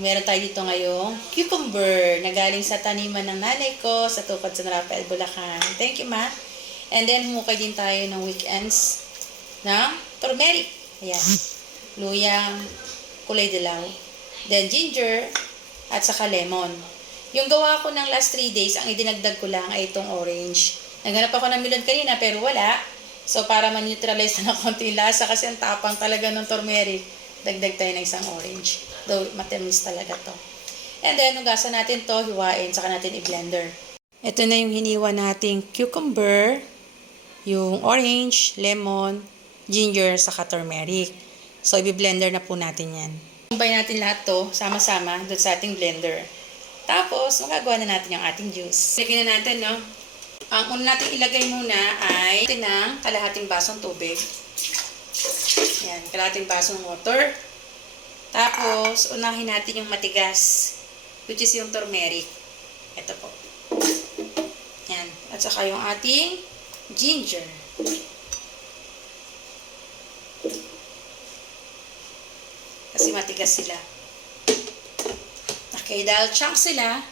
Meron tayo dito ngayong cucumber na galing sa taniman ng nanay ko sa Tukad San Rafael, Bulacan. Thank you, Ma. And then, humukay din tayo ng weekends na turmeric. Ayan. Luyang, kulay dilaw. Then, ginger, at saka lemon. Yung gawa ko ng last 3 days, ang idinagdag ko lang ay itong orange. Naghanap ako ng melon kanina, pero wala. So, para ma-neutralize na ng konti lasa kasi ang tapang talaga ng turmeric, dagdag tayo ng isang orange. Though, matamis talaga to. And then, hugasan natin to, hiwain, saka natin i-blender. Ito na yung hiniwa nating cucumber, yung orange, lemon, ginger, saka turmeric. So, i-blender na po natin yan. Combine natin lahat to, sama-sama, doon sa ating blender. Tapos, magagawa na natin yung ating juice. Lagyan na natin, no? Ang una natin ilagay muna ay ng kalahating basong tubig. Yan, kalahating basong water. Tapos, unahin natin yung matigas, which is yung turmeric. Ito po. Yan. At saka yung ating ginger. Kasi matigas sila. Okay, dahil chunk sila,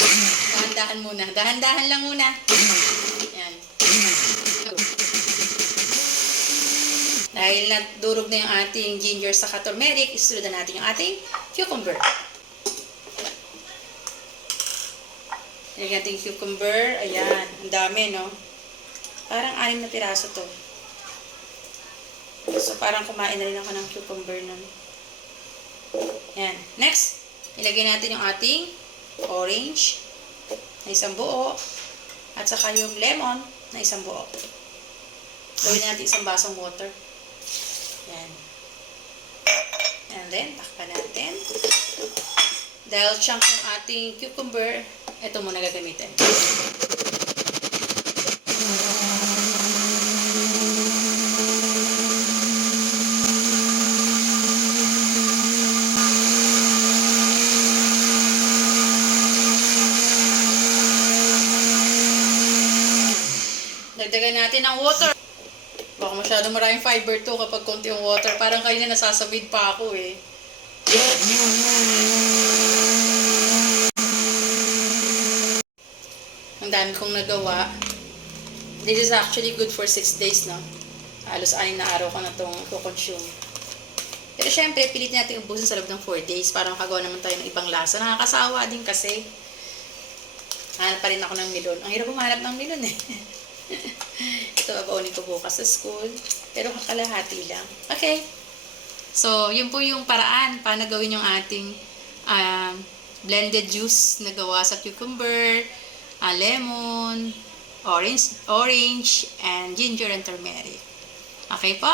dahan-dahan muna. Dahan-dahan lang muna. Yan. Dahil nadurog na yung ating ginger sa turmeric, isunod na natin yung ating cucumber. Ilagyan natin yung cucumber. Ayan. Ang dami, no? Parang 6 na piraso to. So, parang kumain na rin ako ng cucumber nun. Ayan. Next, ilagay natin yung ating orange na isang buo. At saka yung lemon na isang buo. Gawin natin isang basong water. Yan. And then, takpan natin. Dahil chunk ng ating cucumber, ito muna gagamitin. Dagdagan natin ng water. Baka masyado maraming fiber to kapag konti yung water. Parang kanina nasasabid pa ako eh. Ang dami kong nagawa. This is actually good for 6 days, no? Halos 6 na araw ko na itong consume. Pero syempre, pilitin natin ubusin sa loob ng 4 days para makagawa naman tayo ng ibang lasa. Nakakasawa din kasi. Hanap pa rin ako ng melon. Ang hirap humanap ng melon eh. Ito, abaunin ko bukas sa school. Pero kakalahati lang. Okay. So, yun po yung paraan paano gawin yung ating blended juice na gawa sa cucumber, lemon, orange, and ginger and turmeric. Okay po?